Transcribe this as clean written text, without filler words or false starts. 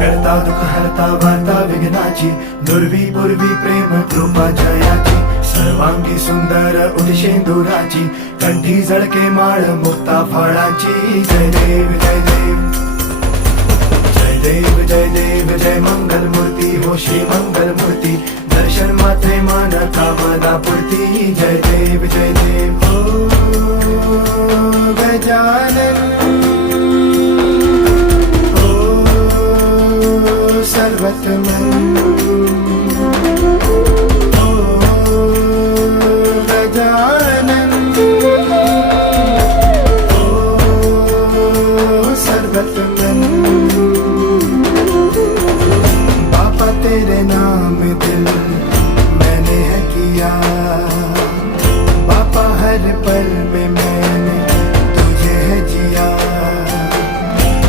करता दुःख हरता वार्ता विघ्नाची, दुर्वी पूर्वी प्रेम कृपा जयाची, सर्वांगी सुंदर उदिशेंदुराची, कंठी झळके माळ मुक्ता फळाची. जय देव जय देव जय देव जय देव जय मंगल मूर्ती हो श्री मंगल मूर्ती, दर्शन मात्रे मान कामना पूर्ती. जय देव जय देव ओ गजानन ओ सर्वतमन ओ गजानन ओ सर्वतमन. बाबा तेरे नाम दिल